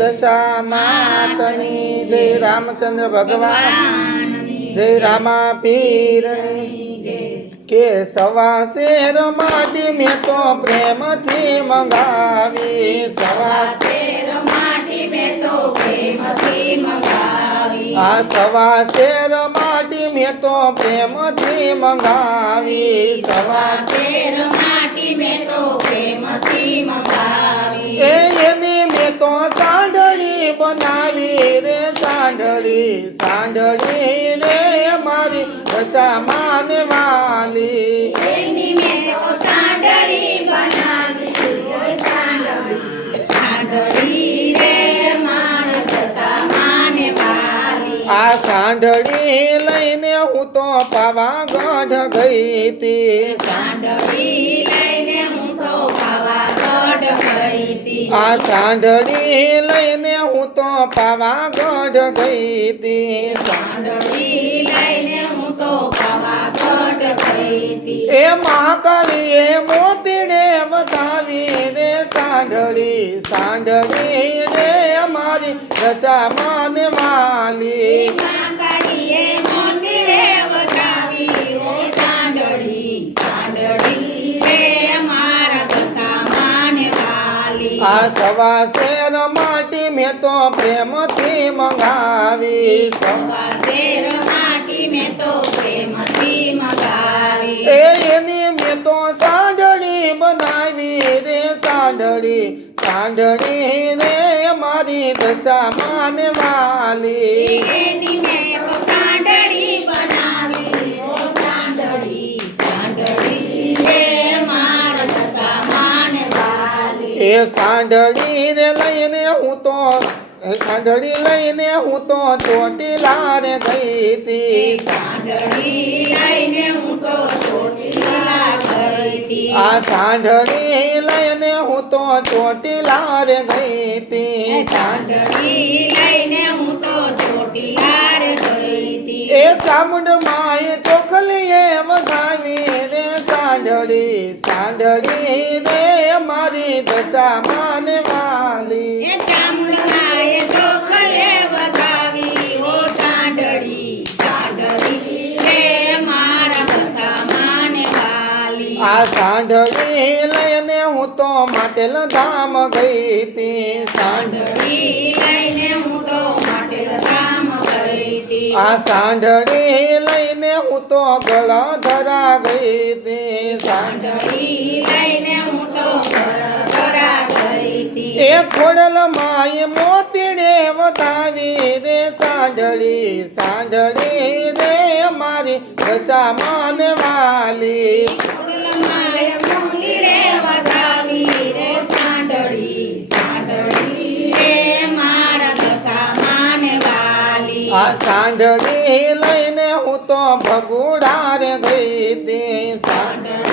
દશા માતની જય રામચંદ્ર ભગવાન જય રામા પીરની કે સવા શેર માટી મેં તો પ્રેમથી મંગાવી સવા શેર માટી મેં તો પ્રેમથી મંગાવી આ સવા શેર માટી મેં તો પ્રેમથી મંગાવી સવા શેર માટી મેં તો પ્રેમથી મંગાવી એ એની તો સાંઢળી બનાવી રે સાંઢળી સાંઢળી રે મારી દશા માને વાલી એની મેં તો સાંડળી બનાવી રે મારા માને આ સાંઢળી લઈને હું તો પાવાગઢ ગઈ તી સાંઢળી લઈને આ સાંઢળી લઈને હું તો પાવાગઢ ગઈ હતી સાંડળી લઈને હું તો પાવાગઢ ગઈ તી એ મહાકાળીએ મોતીડે બતાવી રે સાંઢળી સાંઢળી રે અમારી રસા માન વાલી આ સવા શેર માટી મેં તો પ્રેમથી મંગાવી. સવા શેર માટી મેં તો પ્રેમથી મગાવી. એ એની મેં તો સાંડળી બનાવી રે સાંડળી સાંડળી રે મારી દશા માનવાલી એની મેં એ સાંઢળી રે લઈને હું તો સાંઢળી લઈને હું તો ચોટીલા રે ગઈ હતી. સાંડળી લઈને હું તો ચોટીલા ગઈ તી આ સાંઢળી લઈને હું તો ચોટીલા રે ગઈ હતી. સાંઢળી લઈને હું તો ચોટીલા રે ગઈ હતી. એ ચામુંડ મારી દશા માને વાલી એ ચામુંડમાએ ચોખલે વધાવી ઓ સાંડળી સાંડળી લે મારા દશા માનવાલી આ સાંઢળી લઈને હું તો માટેલ ધામ ગઈ હતી. સાંઢળી લઈને હું તો માટેલ ધામ ગઈ આ સાંઢળી લઈને હું તો ગળધરા ગઈ તી સાંઢળી લઈને હું તો તી એ ખોડલ માય મોતીડે વધાવી રે સાંઢળી સાંઢળી રે મારી દશા માને વાલી. કુંડલમાએ મુંગીરે વધાવી રે સાંડળી સાંડળી રે મારા દશા આ સાંઢળી લઈને હું તો ભગુડા રે ગઈ તે સાંડળી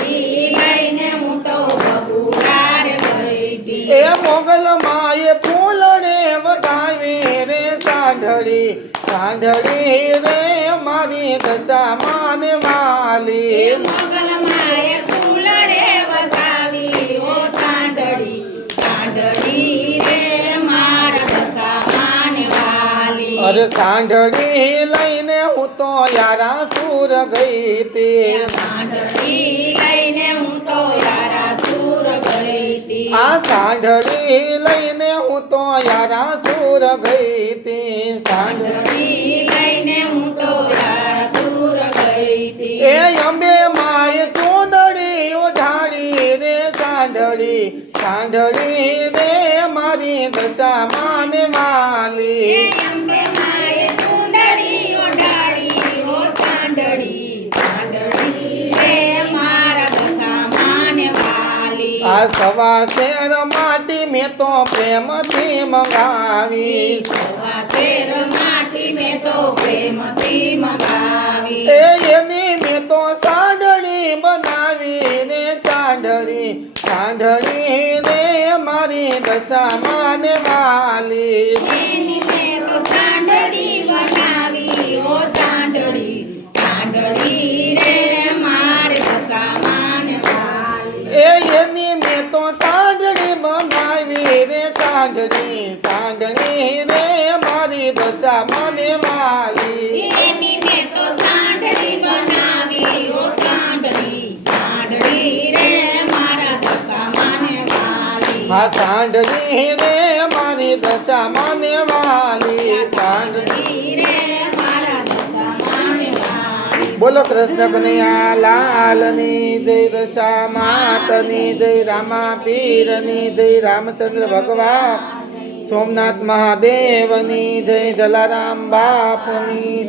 સાંઢળી રે મારી દશા માને વાલી મોગલમાએ ફૂલડે વગાવી. ઓ સાંઢળી સાંઢળી રે મારા દશા માને વાલી. અરે સાંઢળી લઈને હું તો યારા સુર ગઈ તે સાંઢળી લઈને હું તો યારા સુર ગઈ તે આ સાંઢળી લઈને હું તો યારા સુર ગઈ તી સાંઢળી લઈને હું તો યારા સુર ગઈ તી એ અંબે માય ચોદડી ઓઢાડી રે સાંઢળી સાંઢળી રે મારી દશા માને એ વાલી અંબે માએ ચૂંદડી ઓઢાડી ઓ સાંડળી સાંડળી રે મારા દશા માને વાલી આ સવા શેર માટી મેં તો પ્રેમથી મંગાવી. માટી મેં તો પ્રેમથી મગાવી. એની મેં તો સાંઢળી બનાવી ને સાંઢળી સાંઢળી ને મારી દશા માને વાલી. સાંગણી સાંઢળી બનાવી રે સાંઢળી સાંઢળી મારી દશા મને વાલી. એની મેં તો સાંઢળી બનાવી ઓ સાંઢળી સાંઢળી રે મારા દશા માને હા સાંઢણી રે મારી દશા મને સાંઢણી સાંઢળી રે મારા બોલો કૃષ્ણ કનૈયા લાલની જય દશા માતની જય, રામા પીરની જય, રામચંદ્ર ભગવાન, સોમનાથ મહાદેવની જય, જલારામ બાપની